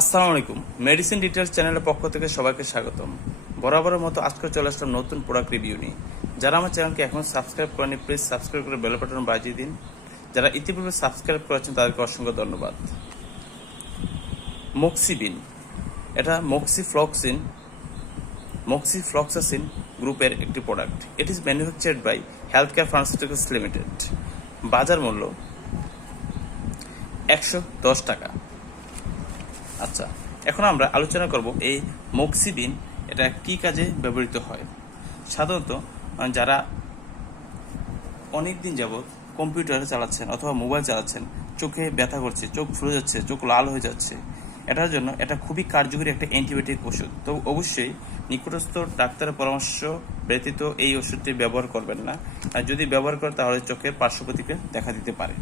আসসালামু আলাইকুম। Medicine details চ্যানেলের পক্ষ থেকে সবাইকে স্বাগতম। বরাবরের মতো আজকে চলে আসলাম নতুন প্রোডাক্ট রিভিউ নিয়ে। যারা আমার চ্যানেলকে এখন সাবস্ক্রাইব করেনি প্লিজ সাবস্ক্রাইব করে বেল বাটন বাজিয়ে দিন। যারা ইতিপূর্বে সাবস্ক্রাইব করেছেন, তাদেরকে অসংখ্য ধন্যবাদ। মক্সিবিন এটা মক্সিফ্লক্সিন মক্সিফ্লক্সাসিন গ্রুপের একটি product it is manufactured by health care pharmaceuticals limited বাজার মূল্য একশো দশ টাকা। আচ্ছা এখন আমরা আলোচনা করব এই মক্সিবিন, এটা কি কাজে ব্যবহৃত হয়? সাধারণত যারা অনেক দিন যাবৎ কম্পিউটার চালাচ্ছেন অথবা মোবাইল চালাচ্ছেন, চোখে ব্যথা করছে, চোখ ফুলে যাচ্ছে, চোখ লাল হয়ে যাচ্ছে, এটার জন্য এটা খুবই কার্যকরী একটা অ্যান্টিবায়োটিক ওষুধ। তো অবশ্যই নিকটস্থ ডাক্তারের পরামর্শ ব্যতীত এই ওষুধটি ব্যবহার করবেন না। আর যদি ব্যবহার করেন, তাহলে চোখের পার্শ্ব প্রতিক্রিয়া দেখা দিতে পারে।